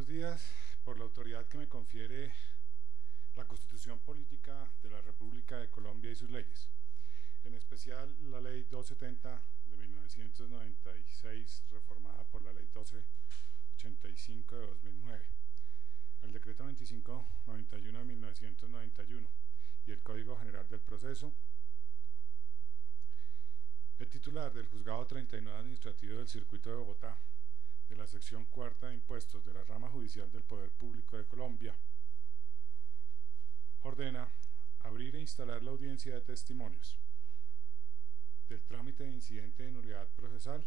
Buenos días. Por la autoridad que me confiere la Constitución Política de la República de Colombia y sus leyes, en especial la Ley 270 de 1996, reformada por la Ley 1285 de 2009, el Decreto 2591 de 1991 y el Código General del Proceso. El titular del Juzgado 39 Administrativo del Circuito de Bogotá, de la sección cuarta de impuestos de la rama judicial del Poder Público de Colombia, ordena abrir e instalar la audiencia de testimonios del trámite de incidente de nulidad procesal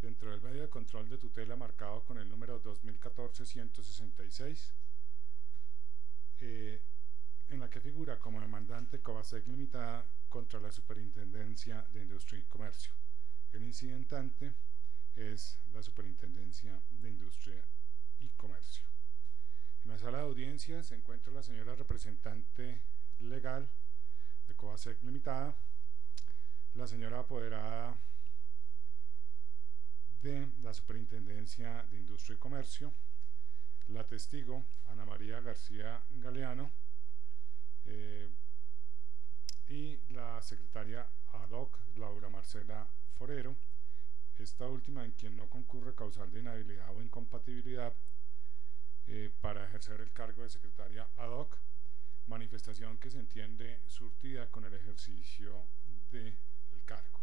dentro del medio de control de tutela marcado con el número 2014-166, en la que figura como demandante Covasec Limitada contra la Superintendencia de Industria y Comercio. El incidentante es la Superintendencia de Industria y Comercio. En la sala de audiencia se encuentra la señora representante legal de Covasec Limitada, la señora apoderada de la Superintendencia de Industria y Comercio, la testigo Ana María García Galeano y la secretaria ad hoc Laura Marcela Forero, esta última en quien no concurre causal de inhabilidad o incompatibilidad para ejercer el cargo de secretaria ad hoc, manifestación que se entiende surtida con el ejercicio del cargo.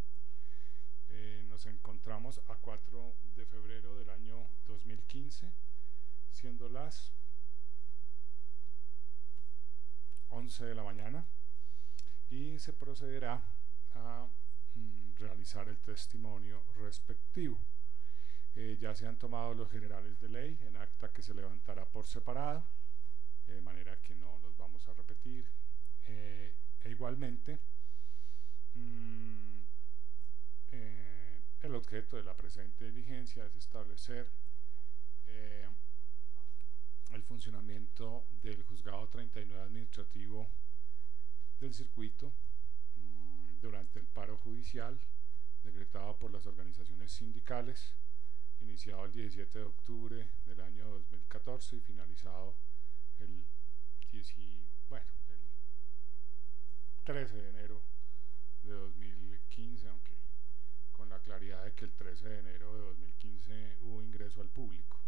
Nos encontramos a 4 de febrero del año 2015, siendo las 11 de la mañana, y se procederá a realizar el testimonio respectivo. Ya se han tomado los generales de ley en acta que se levantará por separado, de manera que no los vamos a repetir. Igualmente, el objeto de la presente diligencia es establecer el funcionamiento del Juzgado 39 Administrativo del Circuito durante el paro judicial decretado por las organizaciones sindicales, iniciado el 17 de octubre del año 2014 y finalizado el 13 de enero de 2015, aunque con la claridad de que el 13 de enero de 2015 hubo ingreso al público.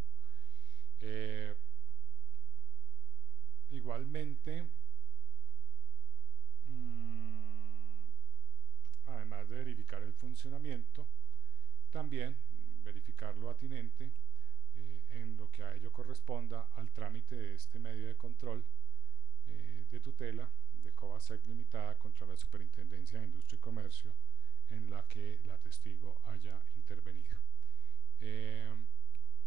Igualmente, además de verificar el funcionamiento, también verificar lo atinente en lo que a ello corresponda al trámite de este medio de control de tutela de Covasec Limitada contra la Superintendencia de Industria y Comercio, en la que la testigo haya intervenido.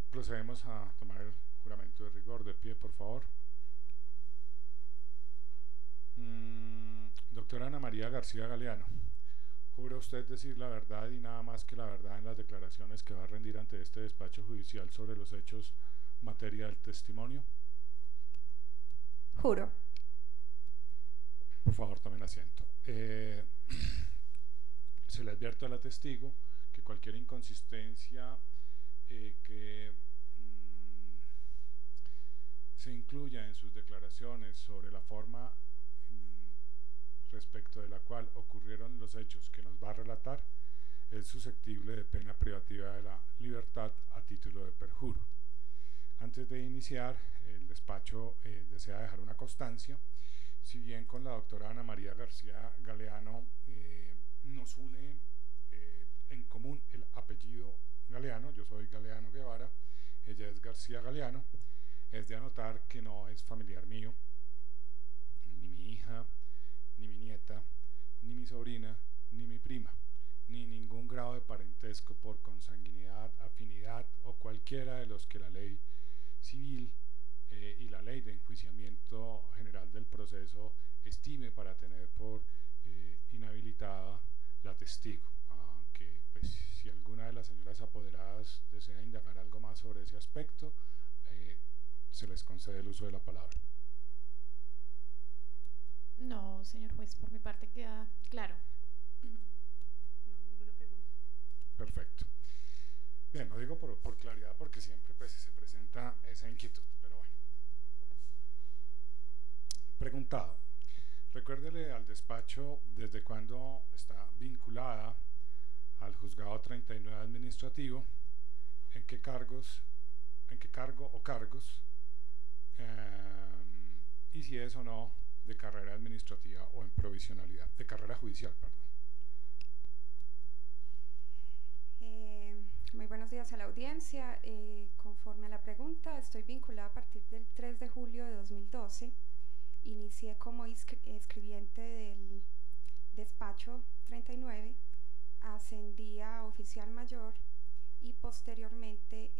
Procedemos a tomar el juramento de rigor. De pie, por favor. Doctora Ana María García Galeano, ¿jura usted decir la verdad y nada más que la verdad en las declaraciones que va a rendir ante este despacho judicial sobre los hechos materia del testimonio? Juro. Por favor, tomen asiento. Se le advierte a la testigo que cualquier inconsistencia que se incluya en sus declaraciones sobre la forma respecto de la cual ocurrieron los hechos que nos va a relatar es susceptible de pena privativa de la libertad a título de perjuro. Antes de iniciar, el despacho desea dejar una constancia. Si bien con la doctora Ana María García Galeano nos une en común el apellido Galeano, yo soy Galeano Guevara, ella es García Galeano, es de anotar que no es familiar mío, ni mi hija, ni mi nieta, ni mi sobrina, ni mi prima, ni ningún grado de parentesco por consanguinidad, afinidad o cualquiera de los que la ley civil y la ley de enjuiciamiento general del proceso estime para tener por inhabilitada la testigo. Aunque pues, si alguna de las señoras apoderadas desea indagar algo más sobre ese aspecto, se les concede el uso de la palabra. No, señor juez, por mi parte queda claro. No, ninguna pregunta. Perfecto. Bien, lo digo por claridad porque siempre pues, se presenta esa inquietud. Preguntado. Recuérdele al despacho desde cuándo está vinculada al juzgado 39 administrativo, en qué cargos, en qué cargo o cargos, y si es o no de carrera administrativa o en provisionalidad, de carrera judicial, perdón. Muy buenos días a la audiencia. Conforme a la pregunta, estoy vinculada a partir del 3 de julio de 2012. Inicié como escribiente del despacho 39, ascendí a oficial mayor y posteriormente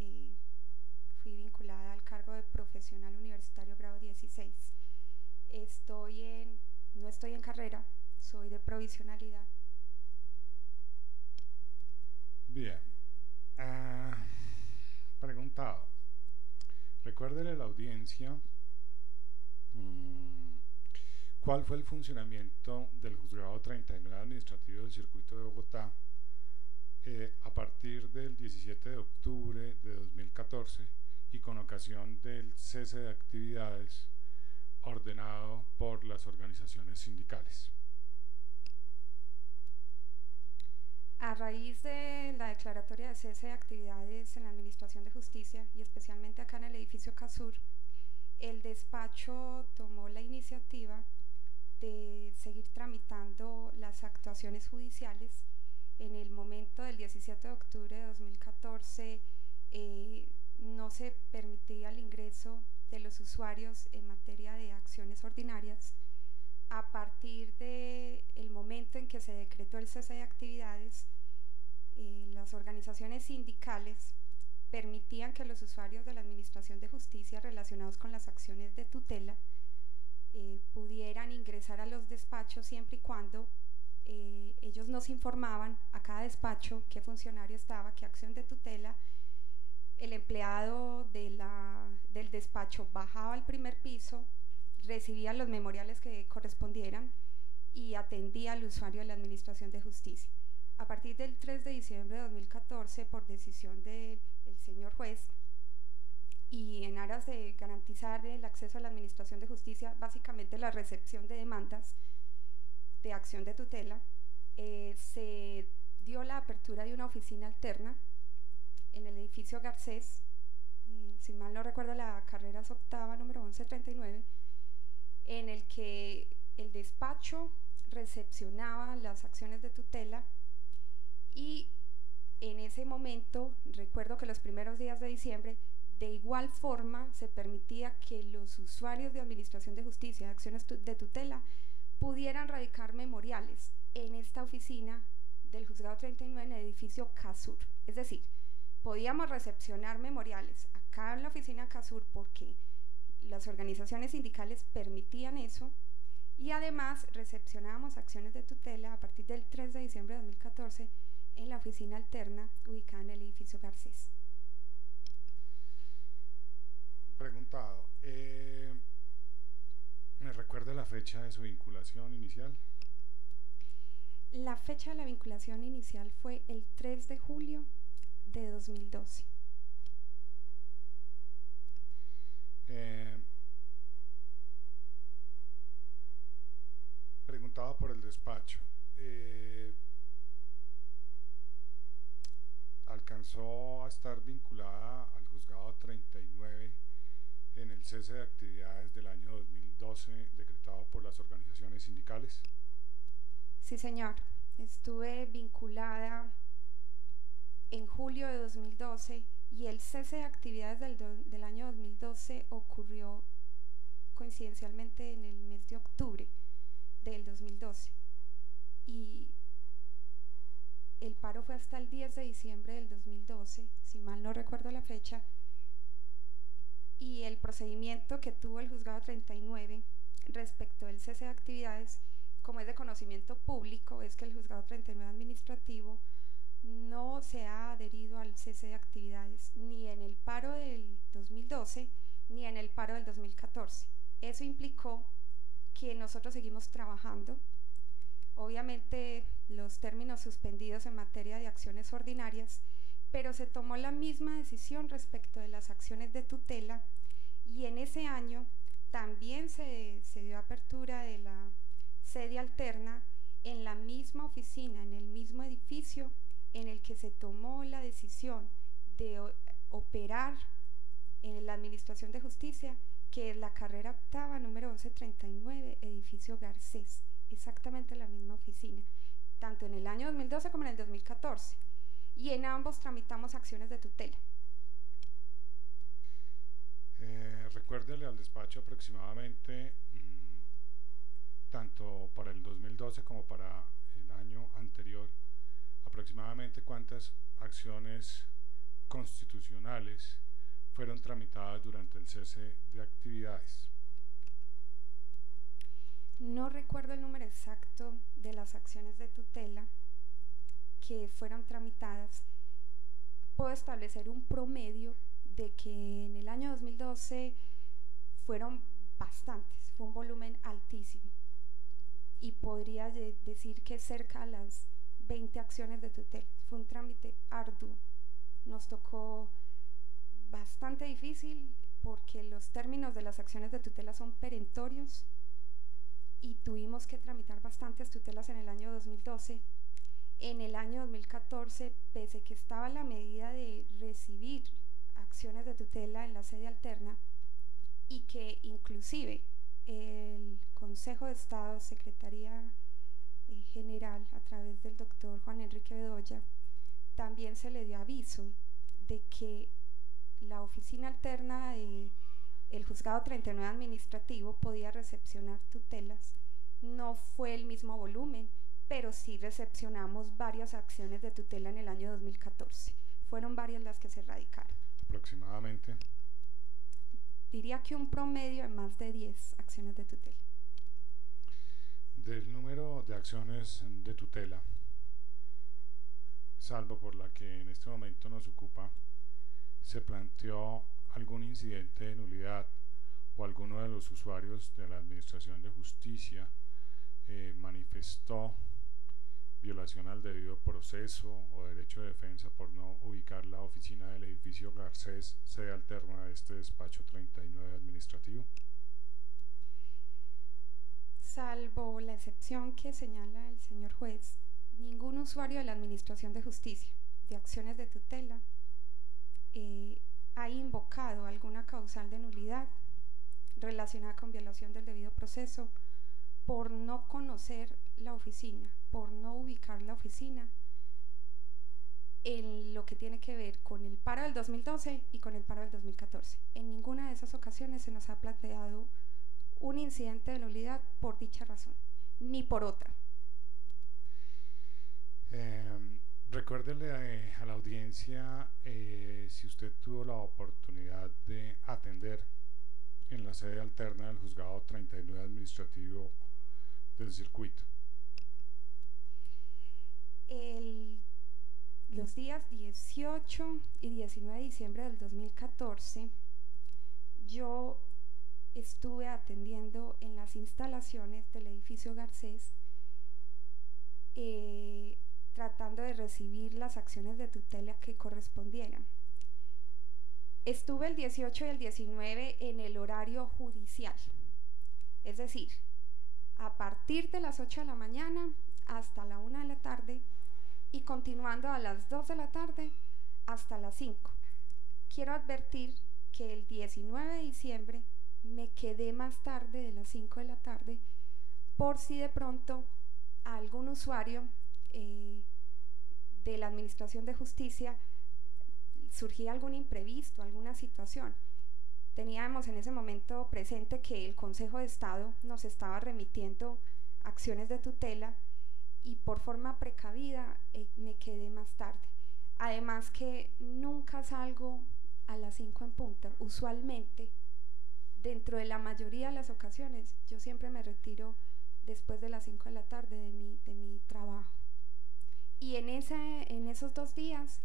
fui vinculada al cargo de profesional universitario grado 16. No estoy en carrera, soy de provisionalidad. Bien. Preguntado. Recuérdele a la audiencia cuál fue el funcionamiento del juzgado 39 administrativo del circuito de Bogotá a partir del 17 de octubre de 2014 y con ocasión del cese de actividades ordenado por las organizaciones sindicales. A raíz de la declaratoria de cese de actividades en la Administración de Justicia y especialmente acá en el edificio Casur, el despacho tomó la iniciativa de seguir tramitando las actuaciones judiciales. En el momento del 17 de octubre de 2014 no se permitía el ingreso de los usuarios en materia de acciones ordinarias. A partir del momento en que se decretó el cese de actividades, las organizaciones sindicales permitían que los usuarios de la Administración de Justicia relacionados con las acciones de tutela pudieran ingresar a los despachos siempre y cuando ellos nos informaban a cada despacho qué funcionario estaba, qué acción de tutela. El empleado del despacho bajaba al primer piso, recibía los memoriales que correspondieran y atendía al usuario de la Administración de Justicia. A partir del 3 de diciembre de 2014, por decisión del señor juez, y en aras de garantizar el acceso a la Administración de Justicia, básicamente la recepción de demandas de acción de tutela, se dio la apertura de una oficina alterna en el edificio Garcés, si mal no recuerdo la carrera es octava, número 1139, en el que el despacho recepcionaba las acciones de tutela y en ese momento, recuerdo que los primeros días de diciembre, de igual forma se permitía que los usuarios de Administración de Justicia, de acciones de tutela, pudieran radicar memoriales en esta oficina del Juzgado 39 en el edificio Casur. Es decir, podíamos recepcionar memoriales acá en la oficina Casur porque las organizaciones sindicales permitían eso y además recepcionábamos acciones de tutela a partir del 3 de diciembre de 2014 en la oficina alterna ubicada en el edificio Garcés. Preguntado. ¿Me recuerda la fecha de su vinculación inicial? La fecha de la vinculación inicial fue el 3 de julio de 2012. Preguntado por el despacho. ¿Alcanzó a estar vinculada al juzgado 39 en el cese de actividades del año 2012 decretado por las organizaciones sindicales? Sí, señor. Estuve vinculada en julio de 2012 y el cese de actividades del año 2012 ocurrió coincidencialmente en el mes de octubre del 2012 y el paro fue hasta el 10 de diciembre del 2012, si mal no recuerdo la fecha, y el procedimiento que tuvo el juzgado 39 respecto del cese de actividades, como es de conocimiento público, es que el juzgado 39 administrativo no se ha adherido al cese de actividades ni en el paro del 2012 ni en el paro del 2014. Eso implicó que nosotros seguimos trabajando. Obviamente los términos suspendidos en materia de acciones ordinarias, pero se tomó la misma decisión respecto de las acciones de tutela y en ese año También se dio apertura de la sede alterna en la misma oficina, en el mismo edificio en el que se tomó la decisión de operar en la Administración de Justicia, que es la carrera octava, número 1139, edificio Garcés, exactamente la misma oficina, tanto en el año 2012 como en el 2014, y en ambos tramitamos acciones de tutela. Recuérdele al despacho aproximadamente, tanto para el 2012 como para el año anterior, aproximadamente cuántas acciones constitucionales fueron tramitadas durante el cese de actividades. No recuerdo el número exacto de las acciones de tutela que fueron tramitadas. Puedo establecer un promedio de que en el año 2012 fueron bastantes, fue un volumen altísimo, y podría decir que cerca a las 20 acciones de tutela. Fue un trámite arduo, nos tocó bastante difícil porque los términos de las acciones de tutela son perentorios y tuvimos que tramitar bastantes tutelas en el año 2012. En el año 2014, pese que estaba la medida de recibir acciones de tutela en la sede alterna y que inclusive el Consejo de Estado, Secretaría General, a través del doctor Juan Enrique Bedoya, también se le dio aviso de que la oficina alterna del Juzgado 39 Administrativo podía recepcionar tutelas. No fue el mismo volumen, pero sí recepcionamos varias acciones de tutela en el año 2014. Fueron varias las que se radicaron. Aproximadamente. Diría que un promedio de más de 10 acciones de tutela. Del número de acciones de tutela, salvo por la que en este momento nos ocupa, ¿se planteó algún incidente de nulidad o alguno de los usuarios de la Administración de Justicia manifestó violación al debido proceso o derecho de defensa por no ubicar la oficina del edificio Garcés, sede alterna de este despacho 39 administrativo? Salvo la excepción que señala el señor juez, ningún usuario de la Administración de Justicia de acciones de tutela ha invocado alguna causal de nulidad relacionada con violación del debido proceso por no conocer la oficina, por no ubicar la oficina en lo que tiene que ver con el paro del 2012 y con el paro del 2014. En ninguna de esas ocasiones se nos ha planteado un incidente de nulidad por dicha razón, ni por otra. Recuérdele a la audiencia si usted tuvo la oportunidad de atender en la sede alterna del Juzgado 39 Administrativo del Circuito. Los días 18 y 19 de diciembre del 2014, yo estuve atendiendo en las instalaciones del edificio Garcés, tratando de recibir las acciones de tutela que correspondieran. Estuve el 18 y el 19 en el horario judicial, es decir, a partir de las 8 de la mañana hasta la 1 de la tarde y continuando a las 2 de la tarde hasta las 5. Quiero advertir que el 19 de diciembre me quedé más tarde de las 5 de la tarde por si de pronto algún usuario de la Administración de Justicia surgía algún imprevisto, alguna situación. Teníamos en ese momento presente que el Consejo de Estado nos estaba remitiendo acciones de tutela y por forma precavida me quedé más tarde. Además que nunca salgo a las 5 en punto. Usualmente, dentro de la mayoría de las ocasiones, yo siempre me retiro después de las 5 de la tarde de mi trabajo. Y en esos 2 días,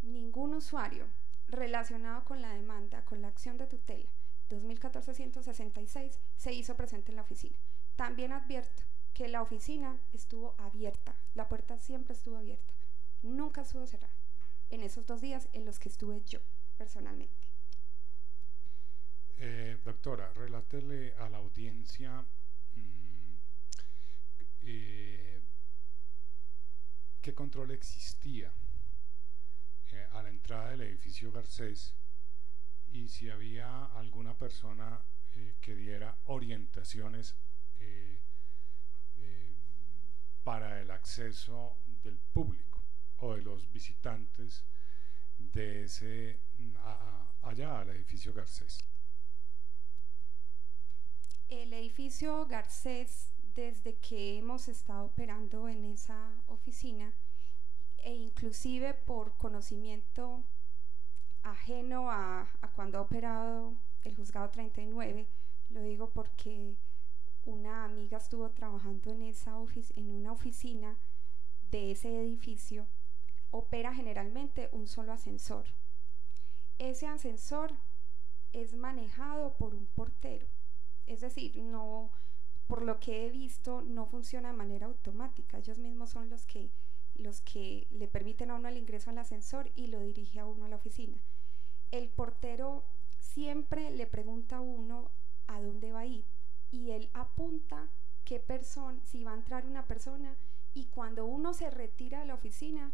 ningún usuario relacionado con la demanda, con la acción de tutela 2014-166 se hizo presente en la oficina. También advierto que la oficina estuvo abierta, la puerta siempre estuvo abierta, nunca estuvo cerrada en esos 2 días en los que estuve yo personalmente. Doctora, relátele a la audiencia qué control existía a la entrada del edificio Garcés y si había alguna persona que diera orientaciones para el acceso del público o de los visitantes de ese allá al edificio Garcés. El edificio Garcés, desde que hemos estado operando en esa oficina, e inclusive por conocimiento ajeno a cuando ha operado el juzgado 39, lo digo porque una amiga estuvo trabajando en una oficina de ese edificio, opera generalmente un solo ascensor. Ese ascensor es manejado por un portero, es decir, no, por lo que he visto, no funciona de manera automática. Ellos mismos son los que le permiten a uno el ingreso al ascensor y lo dirige a uno a la oficina. El portero siempre le pregunta a uno a dónde va a ir y él apunta si va a entrar una persona, y cuando uno se retira de la oficina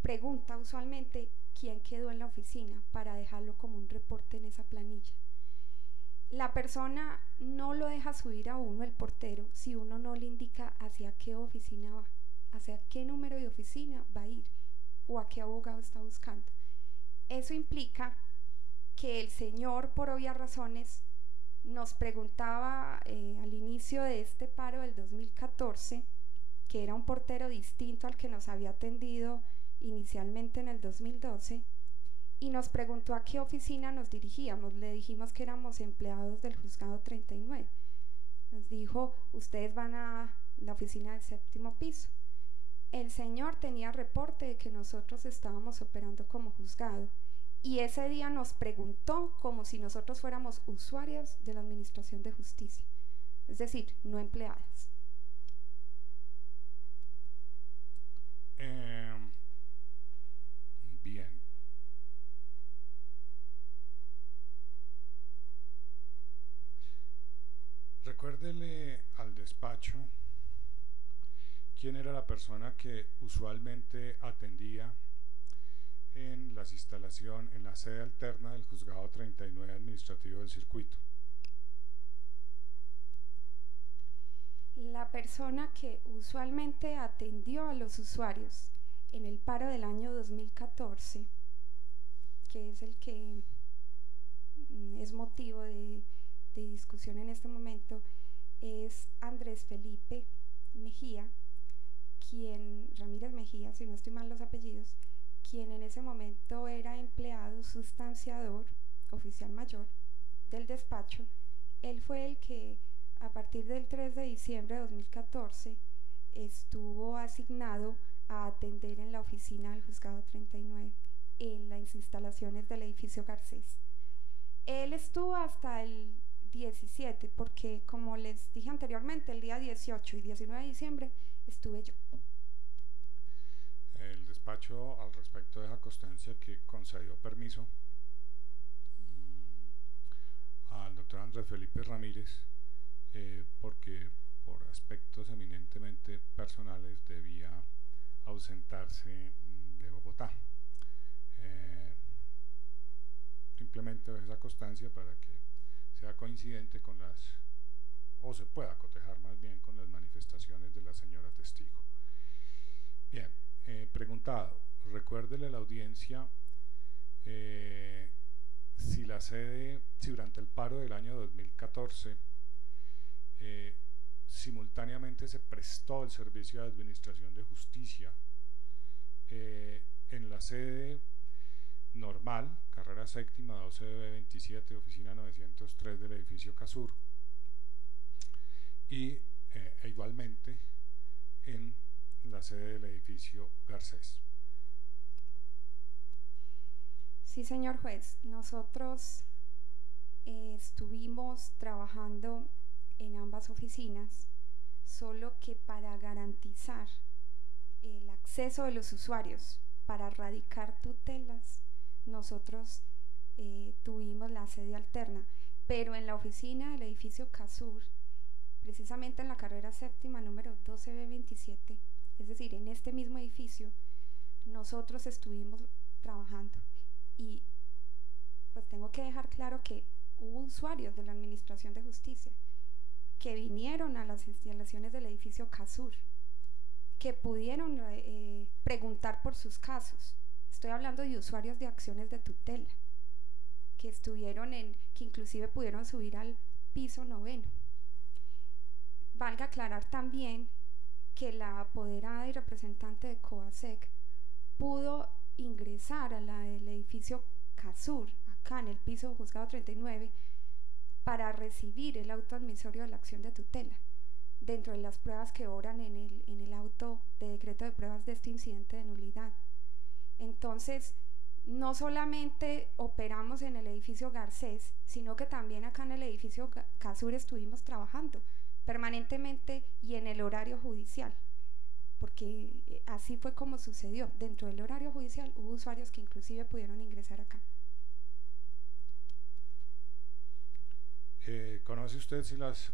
pregunta usualmente quién quedó en la oficina para dejarlo como un reporte en esa planilla. La persona no lo deja subir a uno, el portero, si uno no le indica hacia qué oficina va, hacia qué número de oficina va a ir o a qué abogado está buscando. Eso implica que el señor, por obvias razones, nos preguntaba al inicio de este paro del 2014, que era un portero distinto al que nos había atendido inicialmente en el 2012, y nos preguntó a qué oficina nos dirigíamos. Le dijimos que éramos empleados del juzgado 39. Nos dijo, ustedes van a la oficina del 7º piso. El señor tenía reporte de que nosotros estábamos operando como juzgado, y ese día nos preguntó como si nosotros fuéramos usuarias de la Administración de Justicia, es decir, no empleadas. Bien. Recuérdele al despacho quién era la persona que usualmente atendía en las instalaciones, en la sede alterna del juzgado 39 administrativo del circuito. La persona que usualmente atendió a los usuarios en el paro del año 2014, que es el que es motivo de discusión en este momento, es Andrés Felipe Mejía, Ramírez Mejía, si no estoy mal los apellidos, quien en ese momento era empleado sustanciador, oficial mayor del despacho. Él fue el que a partir del 3 de diciembre de 2014 estuvo asignado a atender en la oficina del juzgado 39 en las instalaciones del edificio Garcés. Él estuvo hasta el 17, porque como les dije anteriormente, el día 18 y 19 de diciembre estuve yo. El despacho al respecto deja constancia que concedió permiso al doctor Andrés Felipe Ramírez porque por aspectos eminentemente personales debía ausentarse de Bogotá. Simplemente dejo esa constancia para que sea coincidente con o se pueda cotejar más bien con las manifestaciones de la señora testigo. Bien, preguntado, recuérdele a la audiencia si durante el paro del año 2014 simultáneamente se prestó el servicio de administración de justicia en la sede normal, carrera séptima 12B27, oficina 903 del edificio Casur, y igualmente en la sede del edificio Garcés. Sí, señor juez, nosotros estuvimos trabajando en ambas oficinas, solo que para garantizar el acceso de los usuarios, para radicar tutelas, nosotros tuvimos la sede alterna, pero en la oficina del edificio Casur, precisamente en la carrera séptima número 12B27, es decir, en este mismo edificio, nosotros estuvimos trabajando. Y pues tengo que dejar claro que hubo usuarios de la Administración de Justicia que vinieron a las instalaciones del edificio Casur, que pudieron preguntar por sus casos. Estoy hablando de usuarios de acciones de tutela, que que inclusive pudieron subir al piso 9º. Valga aclarar también que la apoderada y representante de COASEC pudo ingresar a la del edificio Casur, acá en el piso juzgado 39, para recibir el auto admisorio de la acción de tutela, dentro de las pruebas que obran en el auto de decreto de pruebas de este incidente de nulidad. Entonces, no solamente operamos en el edificio Garcés, sino que también acá en el edificio Casur estuvimos trabajando permanentemente y en el horario judicial, porque así fue como sucedió. Dentro del horario judicial hubo usuarios que inclusive pudieron ingresar acá. ¿Conoce usted si los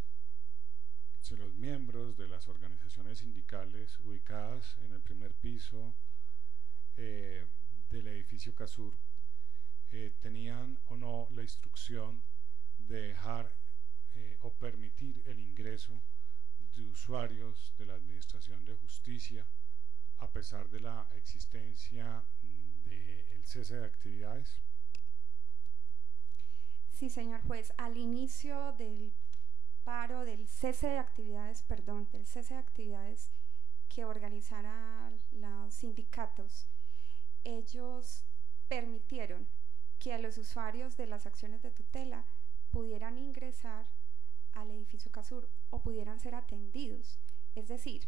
miembros de las organizaciones sindicales ubicadas en el primer piso del edificio Casur tenían o no la instrucción de dejar o permitir el ingreso de usuarios de la Administración de Justicia a pesar de la existencia del cese de actividades? Sí, señor juez, al inicio del paro, del cese de actividades que organizaran los sindicatos, ellos permitieron que a los usuarios de las acciones de tutela pudieran ingresar al edificio Casur o pudieran ser atendidos. Es decir,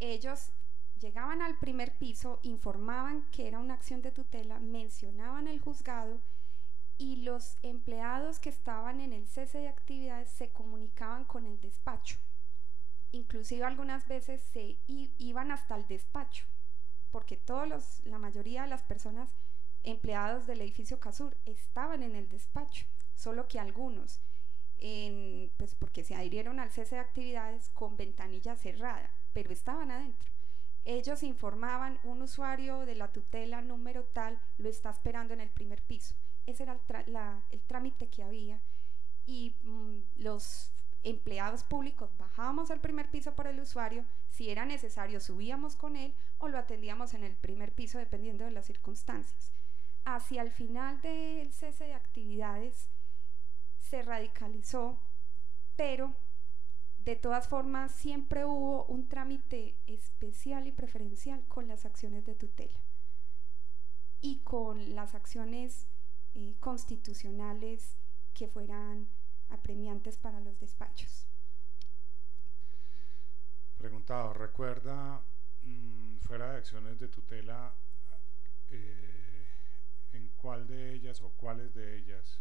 ellos llegaban al primer piso, informaban que era una acción de tutela, mencionaban el juzgado y los empleados que estaban en el cese de actividades se comunicaban con el despacho. Inclusive algunas veces se iban hasta el despacho, porque la mayoría de las personas empleados del edificio Casur estaban en el despacho, solo que algunos, pues porque se adhirieron al cese de actividades con ventanilla cerrada, pero estaban adentro. Ellos informaban: un usuario de la tutela número tal lo está esperando en el primer piso. Ese era el trámite que había, y los empleados públicos bajábamos al primer piso por el usuario, si era necesario subíamos con él o lo atendíamos en el primer piso dependiendo de las circunstancias. Hacia el final del cese de actividades se radicalizó, pero de todas formas siempre hubo un trámite especial y preferencial con las acciones de tutela y con las acciones constitucionales que fueran apremiantes para los despachos. Preguntado, ¿recuerda fuera de acciones de tutela en cuál de ellas o cuáles de ellas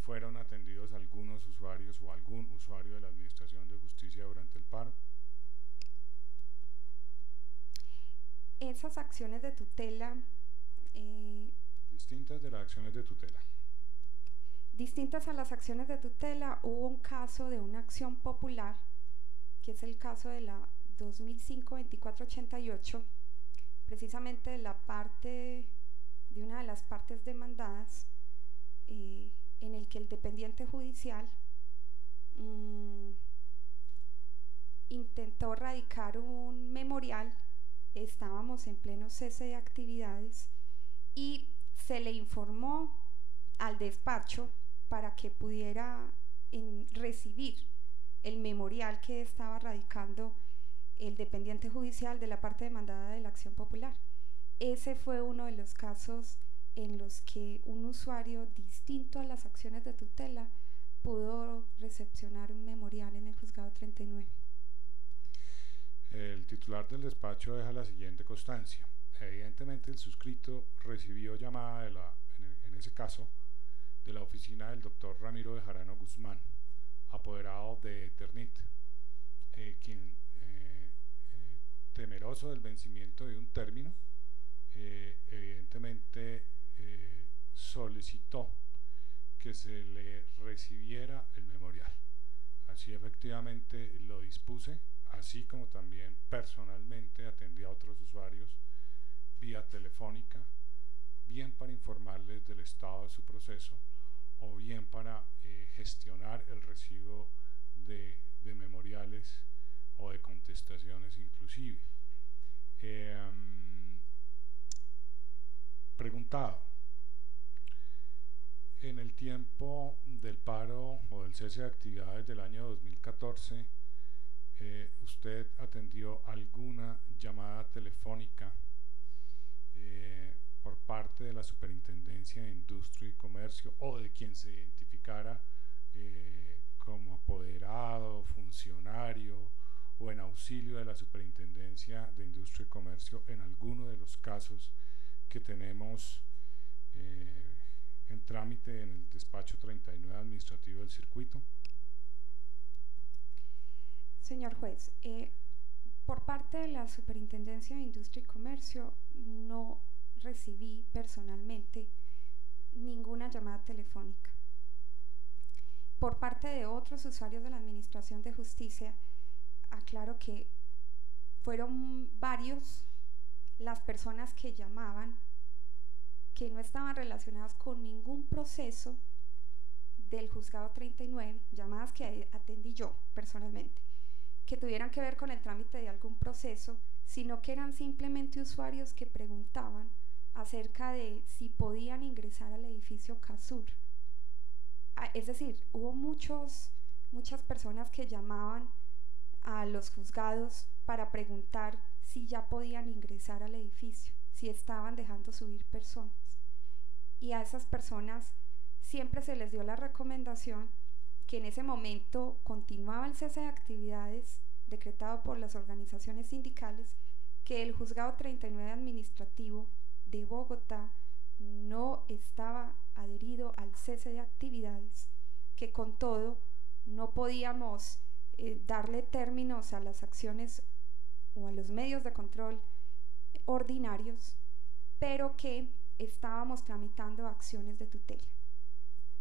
fueron atendidos algunos usuarios o algún usuario de la Administración de Justicia durante el paro? Esas acciones de tutela distintas de las acciones de tutela. Distintas a las acciones de tutela, hubo un caso de una acción popular, que es el caso de la 2005-2488, precisamente de una de las partes demandadas, en el que el dependiente judicial intentó radicar un memorial. Estábamos en pleno cese de actividades y se le informó al despacho para que pudiera recibir el memorial que estaba radicando el dependiente judicial de la parte demandada de la acción popular. Ese fue uno de los casos en los que un usuario distinto a las acciones de tutela pudo recepcionar un memorial en el juzgado 39. El titular del despacho deja la siguiente constancia: evidentemente el suscrito recibió llamada en ese caso de la oficina del doctor Ramiro Bejarano Guzmán, apoderado de Eternit, quien temeroso del vencimiento de un término, evidentemente solicitó que que se le recibiera el memorial. Así efectivamente lo dispuse, así como también personalmente atendí a otros usuarios vía telefónica, bien para informarles del estado de su proceso o bien para gestionar el recibo de memoriales o de contestaciones inclusive. Preguntado, en el tiempo del paro o del cese de actividades del año 2014, ¿usted atendió alguna llamada telefónica por parte de la Superintendencia de Industria y Comercio o de quien se identificara como apoderado, funcionario o en auxilio de la Superintendencia de Industria y Comercio en alguno de los casos que tenemos en trámite en el despacho 39 administrativo del circuito? Señor juez, por parte de la Superintendencia de Industria y Comercio no recibí personalmente ninguna llamada telefónica. Por parte de otros usuarios de la Administración de Justicia, aclaro que fueron varios las personas que llamaban que no estaban relacionadas con ningún proceso del juzgado 39, llamadas que atendí yo personalmente, que tuvieran que ver con el trámite de algún proceso, sino que eran simplemente usuarios que preguntaban acerca de si podían ingresar al edificio Casur. Es decir, hubo muchas personas que llamaban a los juzgados para preguntar si ya podían ingresar al edificio, si estaban dejando subir personas. Y a esas personas siempre se les dio la recomendación que en ese momento continuaba el cese de actividades decretado por las organizaciones sindicales, que el juzgado 39 administrativo de Bogotá no estaba adherido al cese de actividades, que con todo no podíamos darle términos a las acciones o a los medios de control ordinarios, pero que estábamos tramitando acciones de tutela.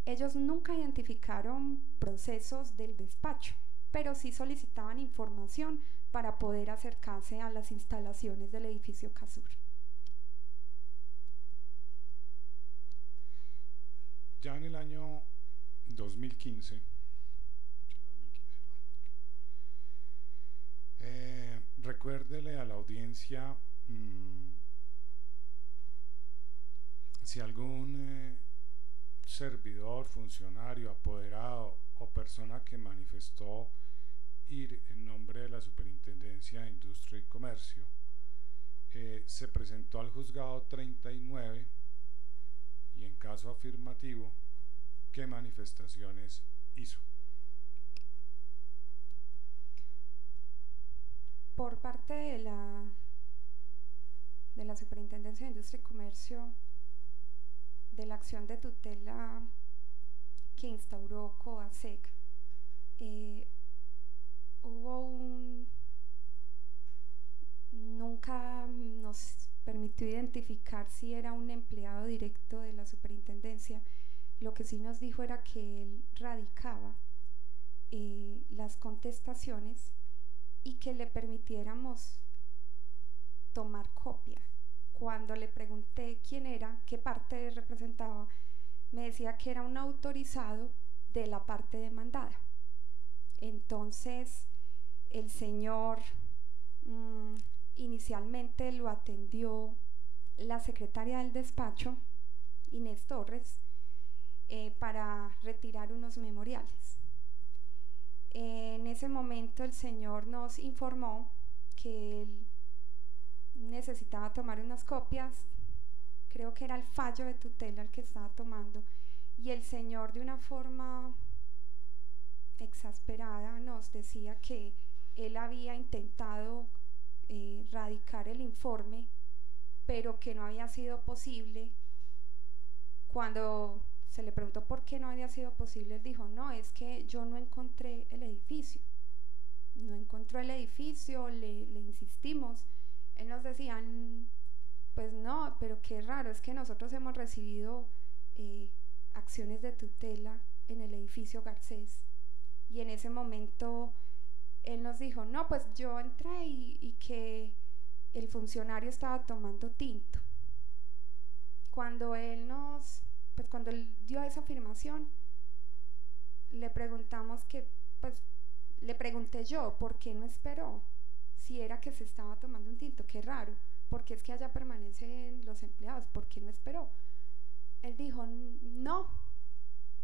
Ellos nunca identificaron procesos del despacho, pero sí solicitaban información para poder acercarse a las instalaciones del edificio Casur. Ya en el año 2015, recuérdele a la audiencia si algún servidor, funcionario, apoderado o persona que manifestó ir en nombre de la Superintendencia de Industria y Comercio se presentó al juzgado 39 y en caso afirmativo, ¿qué manifestaciones hizo? Por parte de la Superintendencia de Industria y Comercio, de la acción de tutela que instauró COASEC, nunca nos permitió identificar si era un empleado directo de la superintendencia. Lo que sí nos dijo era que él radicaba las contestaciones y que le permitiéramos tomar copia. Cuando le pregunté quién era, qué parte representaba, me decía que era un autorizado de la parte demandada. Entonces el señor inicialmente lo atendió la secretaria del despacho, Inés Torres, para retirar unos memoriales. En ese momento el señor nos informó que él necesitaba tomar unas copias, creo que era el fallo de tutela el que estaba tomando, y el señor de una forma exasperada nos decía que él había intentado radicar el informe, pero que no había sido posible. Cuando se le preguntó por qué no había sido posible, él dijo: no, es que yo no encontré el edificio. No encontró el edificio, le insistimos. Él nos decía: pues no, pero qué raro, es que nosotros hemos recibido acciones de tutela en el edificio Garcés. Y en ese momento él nos dijo, no, pues yo entré y que el funcionario estaba tomando tinto. Cuando cuando él dio esa afirmación, le preguntamos le pregunté yo, ¿por qué no esperó? Si era que se estaba tomando un tinto, qué raro, porque es que allá permanecen los empleados, ¿por qué no esperó? Él dijo, no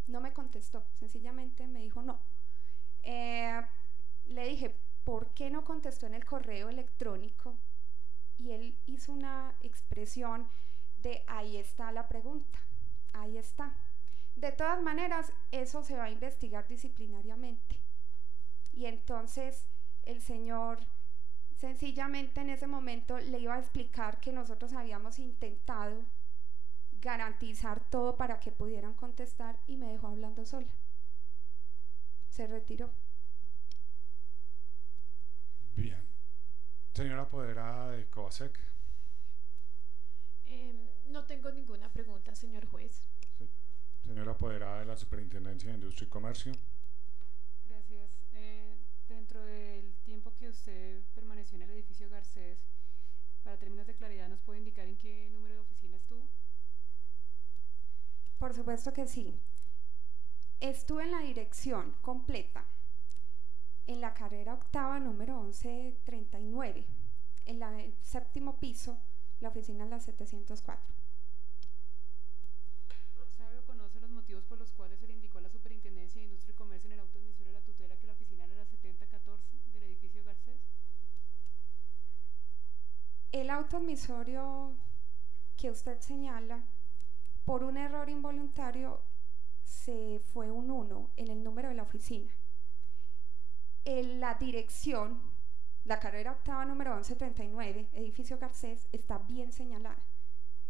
me contestó, sencillamente me dijo no. Le dije, ¿por qué no contestó en el correo electrónico? Y él hizo una expresión de ahí está la pregunta, ahí está. De todas maneras, eso se va a investigar disciplinariamente. Y entonces el señor sencillamente en ese momento le iba a explicar que nosotros habíamos intentado garantizar todo para que pudieran contestar y me dejó hablando sola. Se retiró. Bien. Señora apoderada de Covasec. No tengo ninguna pregunta, señor juez. Señora apoderada de la Superintendencia de Industria y Comercio. Gracias. Dentro del tiempo que usted permaneció en el edificio Garcés, para términos de claridad, ¿nos puede indicar en qué número de oficina estuvo? Por supuesto que sí. Estuve en la dirección completa, en la carrera octava número 1139, en el séptimo piso, la oficina es la 704. ¿Sabe o conoce los motivos por los cuales se le indicó a la Superintendencia de Industria y Comercio en el auto admisorio de la tutela que la oficina era la 7014 del edificio Garcés? El auto admisorio que usted señala, por un error involuntario, se fue un 1 en el número de la oficina. En la dirección, la carrera octava número 1139, edificio Garcés, está bien señalada.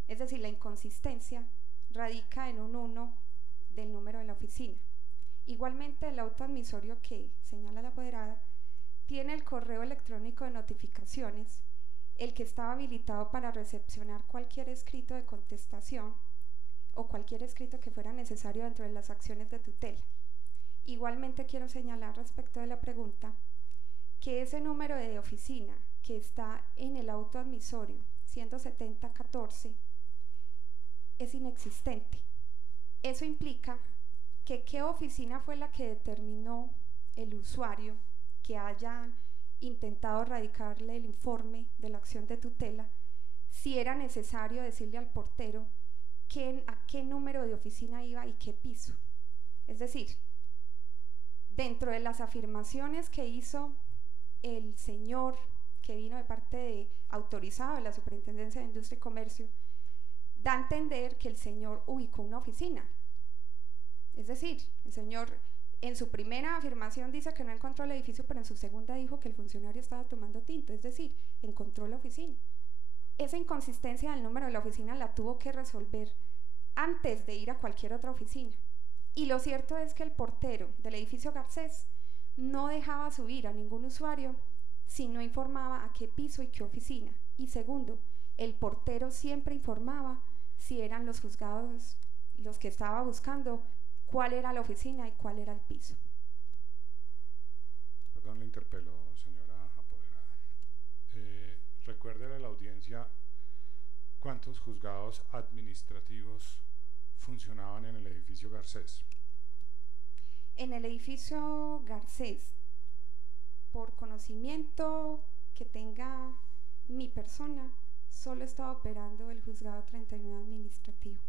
Es decir, la inconsistencia radica en un 1 del número de la oficina. Igualmente, el auto admisorio que señala la apoderada tiene el correo electrónico de notificaciones, el que estaba habilitado para recepcionar cualquier escrito de contestación o cualquier escrito que fuera necesario dentro de las acciones de tutela. Igualmente quiero señalar respecto de la pregunta que ese número de oficina que está en el auto admisorio 17014 es inexistente. Eso implica que qué oficina fue la que determinó el usuario que hayan intentado radicarle el informe de la acción de tutela, si era necesario decirle al portero a qué número de oficina iba y qué piso. Es decir, dentro de las afirmaciones que hizo el señor que vino de parte autorizado de la Superintendencia de Industria y Comercio, da a entender que el señor ubicó una oficina. Es decir, el señor en su primera afirmación dice que no encontró el edificio, pero en su segunda dijo que el funcionario estaba tomando tinto, es decir, encontró la oficina. Esa inconsistencia del número de la oficina la tuvo que resolver antes de ir a cualquier otra oficina. Y lo cierto es que el portero del edificio Garcés no dejaba subir a ningún usuario si no informaba a qué piso y qué oficina. Y segundo, el portero siempre informaba si eran los juzgados los que estaba buscando, cuál era la oficina y cuál era el piso. Perdón, le interpelo, señora apoderada. Recuérdele a la audiencia cuántos juzgados administrativos funcionaban en el edificio Garcés. En el edificio Garcés, por conocimiento que tenga mi persona, solo estaba operando el juzgado 39 administrativo.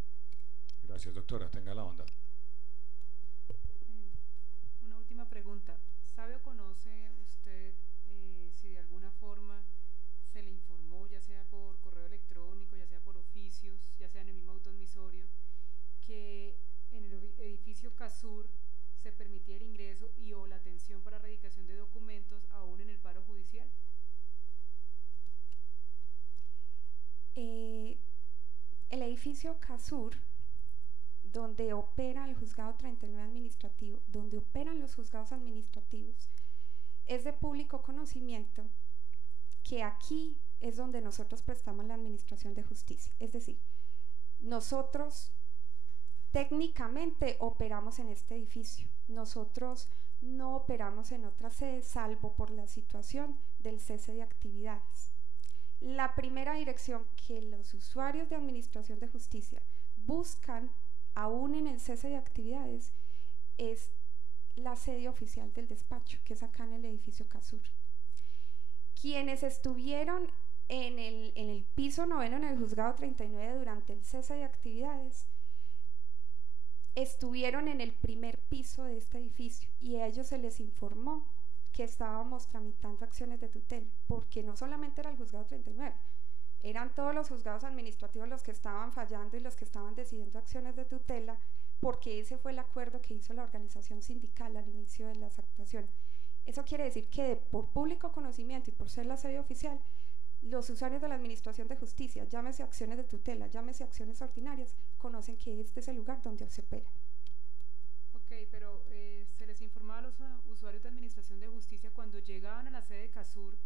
Gracias, doctora. Tenga la bondad. Una última pregunta. ¿Sabe o conoce usted si de alguna forma se le informó, ya sea por correo electrónico, ya sea por oficios, ya sea en el mismo auto admisorio, que en el edificio Casur se permitía el ingreso y o la atención para radicación de documentos aún en el paro judicial? El edificio Casur, donde opera el juzgado 39 administrativo, donde operan los juzgados administrativos, es de público conocimiento que aquí es donde nosotros prestamos la administración de justicia. Es decir, nosotros Técnicamente operamos en este edificio. Nosotros no operamos en otra sede salvo por la situación del cese de actividades. La primera dirección que los usuarios de Administración de Justicia buscan aún en el cese de actividades es la sede oficial del despacho, que es acá en el edificio Casur. Quienes estuvieron en el piso noveno en el juzgado 39 durante el cese de actividades estuvieron en el primer piso de este edificio y a ellos se les informó que estábamos tramitando acciones de tutela, porque no solamente era el juzgado 39, eran todos los juzgados administrativos los que estaban fallando y los que estaban decidiendo acciones de tutela, porque ese fue el acuerdo que hizo la organización sindical al inicio de las actuaciones. Eso quiere decir que por público conocimiento y por ser la sede oficial, los usuarios de la Administración de Justicia, llámese acciones de tutela, llámese acciones ordinarias, conocen que este es el lugar donde se opera. Ok, pero se les informaba a los usuarios de Administración de Justicia cuando llegaban a la sede de Casur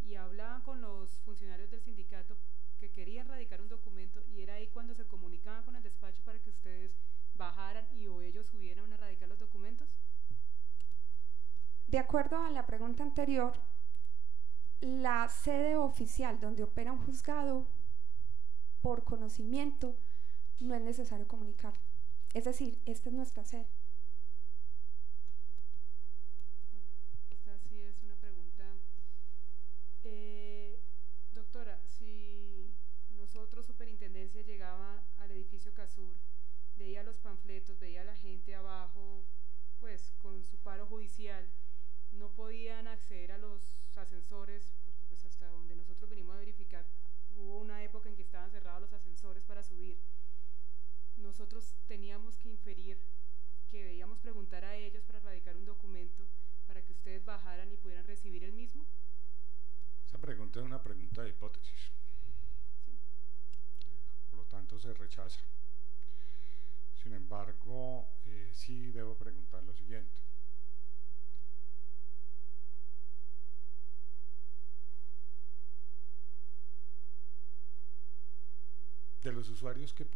y hablaban con los funcionarios del sindicato que querían radicar un documento, y era ahí cuando se comunicaban con el despacho para que ustedes bajaran y o ellos subieran a radicar los documentos. De acuerdo a la pregunta anterior, la sede oficial donde opera un juzgado, por conocimiento, no es necesario comunicarlo. Es decir, esta es nuestra sede. Bueno, esta sí es una pregunta. Doctora, si nosotros, superintendencia, llegaba al edificio Casur, veía los panfletos, veía a la gente abajo, pues con su paro judicial, no podían acceder a los ascensores, porque pues hasta donde nosotros vinimos a verificar, hubo una época en que estaban cerrados los ascensores para subir. Nosotros teníamos que inferir que debíamos preguntar a ellos para radicar un documento para que ustedes bajaran y pudieran recibir el mismo. Esa pregunta es una pregunta de hipótesis. Sí. Por lo tanto, se rechaza. Sin embargo, sí debo preguntar lo siguiente. De los usuarios que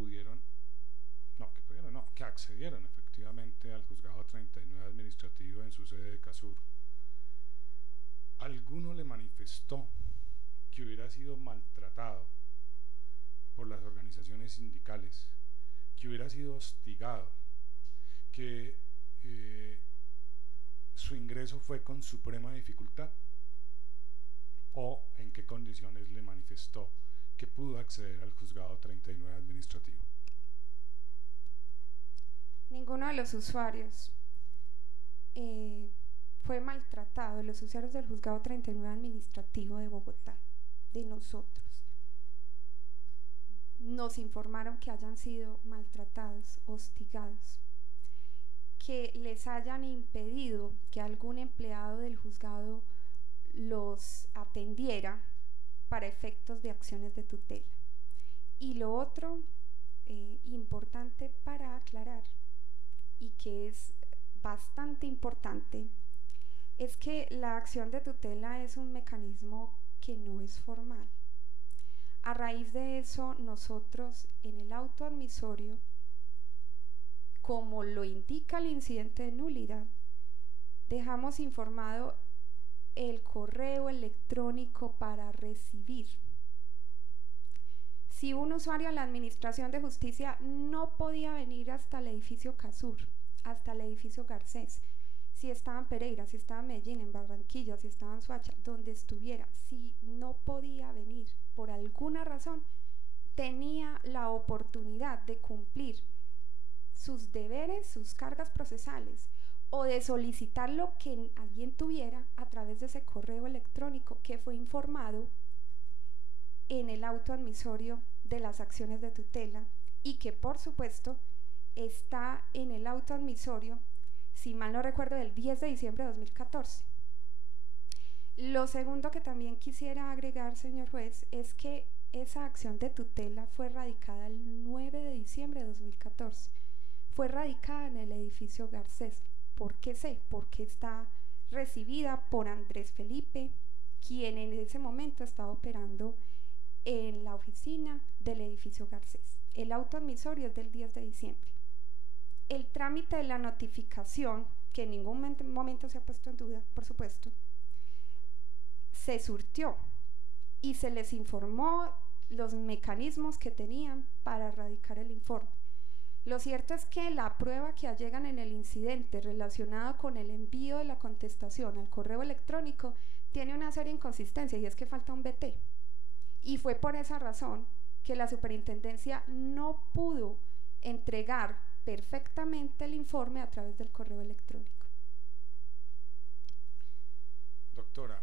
que accedieron efectivamente al juzgado 39 administrativo en su sede de Casur, ¿alguno le manifestó que hubiera sido maltratado por las organizaciones sindicales, que hubiera sido hostigado, que su ingreso fue con suprema dificultad? ¿O en qué condiciones le manifestó que pudo acceder al juzgado 39 administrativo? Ninguno de los usuarios fue maltratado, los usuarios del juzgado 39 administrativo de Bogotá, de nosotros. Nos informaron que hayan sido maltratados, hostigados, que les hayan impedido que algún empleado del juzgado los atendiera para efectos de acciones de tutela. Y lo otro importante para aclarar, y que es bastante importante, es que la acción de tutela es un mecanismo que no es formal. A raíz de eso, nosotros en el auto admisorio, como lo indica el incidente de nulidad, dejamos informado el correo electrónico para recibir. Si un usuario de la Administración de Justicia no podía venir hasta el edificio Casur, hasta el edificio Garcés, si estaba en Pereira, si estaba en Medellín, en Barranquilla, si estaba en Soacha, donde estuviera, si no podía venir por alguna razón, tenía la oportunidad de cumplir sus deberes, sus cargas procesales, o de solicitar lo que alguien tuviera a través de ese correo electrónico que fue informado en el auto admisorio de las acciones de tutela, y que por supuesto está en el auto admisorio, si mal no recuerdo, del 10 de diciembre de 2014. Lo segundo que también quisiera agregar, señor juez, es que esa acción de tutela fue radicada el 9 de diciembre de 2014. Fue radicada en el edificio Garcés. ¿Por qué sé? Porque está recibida por Andrés Felipe, quien en ese momento estaba operando en la oficina del edificio Garcés. El auto admisorio es del 10 de diciembre. el trámite de la notificación, que en ningún momento se ha puesto en duda, por supuesto, se surtió y se les informó los mecanismos que tenían para radicar el informe. Lo cierto es que la prueba que allegan en el incidente relacionado con el envío de la contestación al correo electrónico tiene una seria inconsistencia, y es que falta un BT. Y fue por esa razón que la superintendencia no pudo entregar perfectamente el informe a través del correo electrónico. Doctora,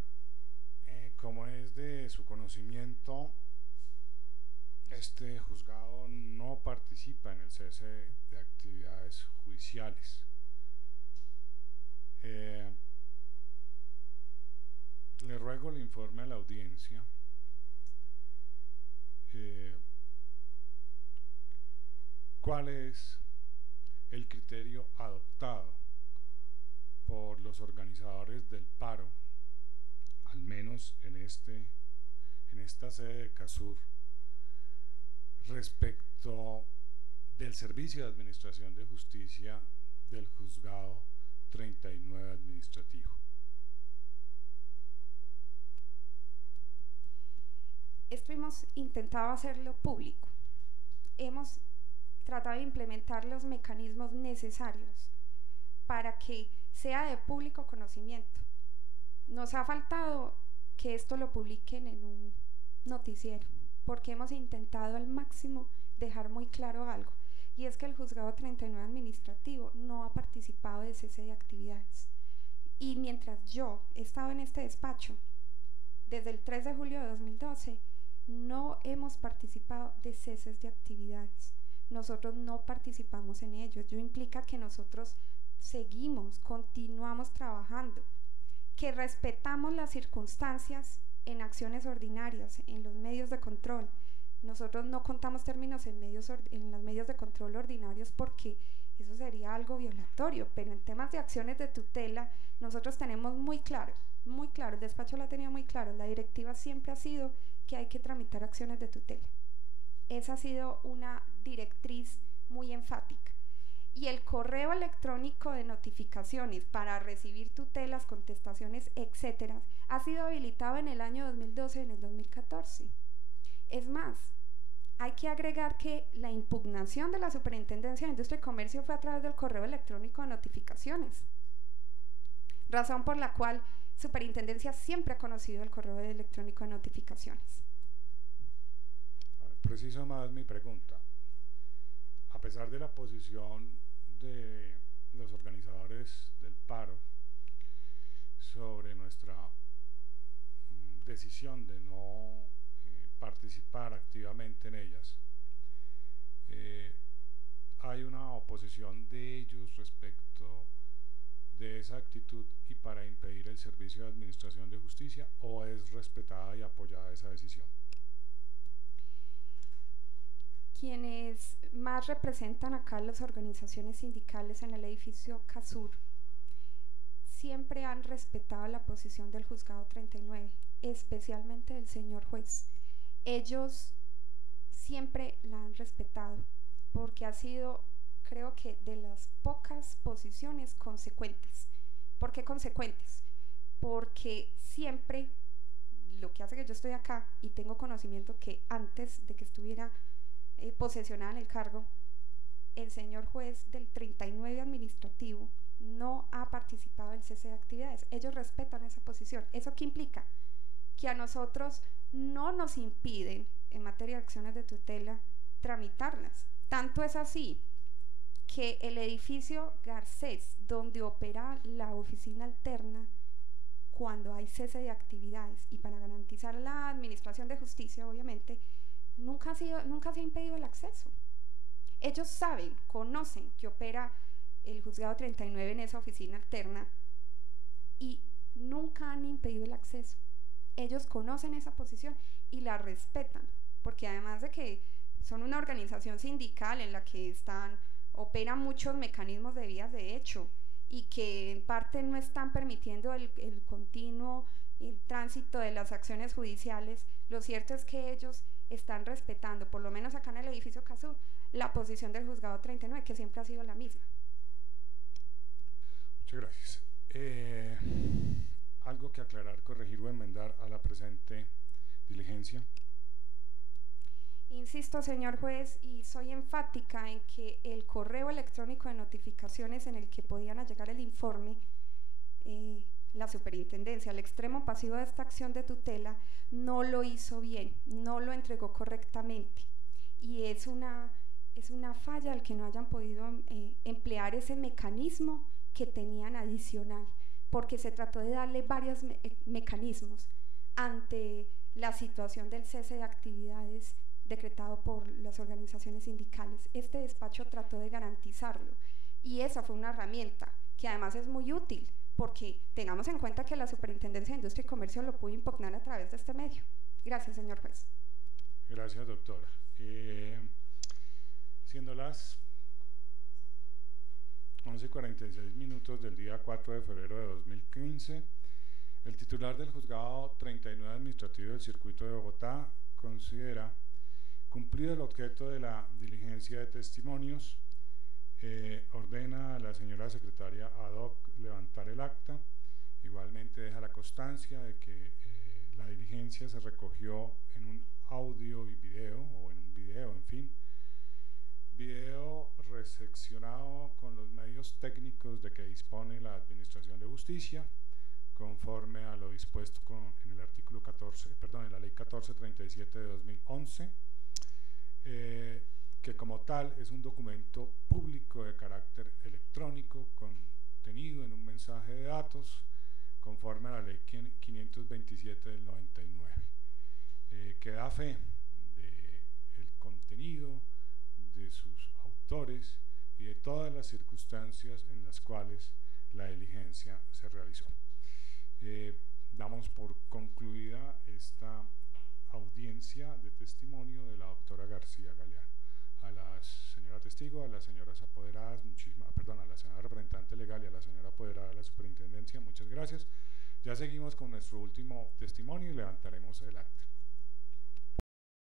como es de su conocimiento, este juzgado no participa en el cese de actividades judiciales. Le ruego el informe a la audiencia. ¿Cuál es el criterio adoptado por los organizadores del paro, al menos en esta sede de CASUR, respecto del Servicio de Administración de Justicia del Juzgado 39 Administrativo? Esto hemos intentado hacerlo público. Hemos tratado de implementar los mecanismos necesarios para que sea de público conocimiento. Nos ha faltado que esto lo publiquen en un noticiero, porque hemos intentado al máximo dejar muy claro algo, y es que el Juzgado 39 Administrativo no ha participado de cese de actividades. Y mientras yo he estado en este despacho, desde el 3 de julio de 2012, no hemos participado de ceses de actividades. Nosotros no participamos en ello. Ello implica que nosotros continuamos trabajando, que respetamos las circunstancias en acciones ordinarias, en los medios de control. Nosotros no contamos términos en los medios de control ordinarios, porque eso sería algo violatorio, pero en temas de acciones de tutela nosotros tenemos muy claro, el despacho lo ha tenido muy claro, la directiva siempre ha sido que hay que tramitar acciones de tutela. Esa ha sido una directriz muy enfática. Y el correo electrónico de notificaciones para recibir tutelas, contestaciones, etcétera, ha sido habilitado en el año 2012 y en el 2014. Es más, hay que agregar que la impugnación de la Superintendencia de Industria y Comercio fue a través del correo electrónico de notificaciones, razón por la cual Superintendencia siempre ha conocido el correo electrónico de notificaciones. A ver, preciso más mi pregunta. A pesar de la posición de los organizadores del paro sobre nuestra decisión de no participar activamente en ellas, hay una oposición de ellos respecto de esa actitud y para impedir el Servicio de Administración de Justicia, ¿o es respetada y apoyada esa decisión? Quienes más representan acá las organizaciones sindicales en el edificio CASUR siempre han respetado la posición del Juzgado 39, especialmente del señor juez. Ellos siempre la han respetado porque ha sido, creo que, de las pocas posiciones consecuentes. ¿Por qué consecuentes? Porque siempre, lo que hace que yo estoy acá y tengo conocimiento que antes de que estuviera posesionada en el cargo, el señor juez del 39 administrativo no ha participado del cese de actividades. Ellos respetan esa posición. ¿Eso qué implica? Que a nosotros no nos impiden, en materia de acciones de tutela, tramitarlas. Tanto es así que el edificio Garcés, donde opera la oficina alterna, cuando hay cese de actividades y para garantizar la administración de justicia, obviamente, nunca se ha impedido el acceso. Ellos saben, conocen que opera el Juzgado 39 en esa oficina alterna y nunca han impedido el acceso. Ellos conocen esa posición y la respetan, porque además de que son una organización sindical en la que operan muchos mecanismos de vías de hecho y que en parte no están permitiendo el continuo tránsito de las acciones judiciales, lo cierto es que ellos están respetando, por lo menos acá en el edificio CASUR, la posición del Juzgado 39, que siempre ha sido la misma. gracias. ¿Algo que aclarar, corregir o enmendar a la presente diligencia? Insisto, señor juez, y soy enfática en que el correo electrónico de notificaciones en el que podían llegar el informe, la superintendencia, el extremo pasivo de esta acción de tutela, no lo hizo bien, no lo entregó correctamente. Y es una falla el que no hayan podido emplear ese mecanismo que tenían adicional, porque se trató de darle varios mecanismos ante la situación del cese de actividades decretado por las organizaciones sindicales. Este despacho trató de garantizarlo y esa fue una herramienta que además es muy útil, porque tengamos en cuenta que la Superintendencia de Industria y Comercio lo pudo impugnar a través de este medio. Gracias, señor juez. Gracias, doctora. Siendo las 11:46 del día 4 de febrero de 2015, el titular del Juzgado 39 Administrativo del Circuito de Bogotá considera cumplido el objeto de la diligencia de testimonios, ordena a la señora secretaria ad hoc levantar el acta. Igualmente deja la constancia de que la diligencia se recogió en un audio y video, o en un video, en fin, video recepcionado con los medios técnicos de que dispone la Administración de Justicia, conforme a lo dispuesto en el artículo 14, perdón, en la ley 1437 de 2011, que como tal es un documento público de carácter electrónico contenido en un mensaje de datos conforme a la ley 527 del 99, que da fe del contenido, de sus autores y de todas las circunstancias en las cuales la diligencia se realizó. Damos por concluida esta audiencia de testimonio de la doctora García Galeano. A la señora testigo, a las señoras apoderadas, a la señora representante legal y a la señora apoderada de la superintendencia, muchas gracias. Ya seguimos con nuestro último testimonio y levantaremos el acta.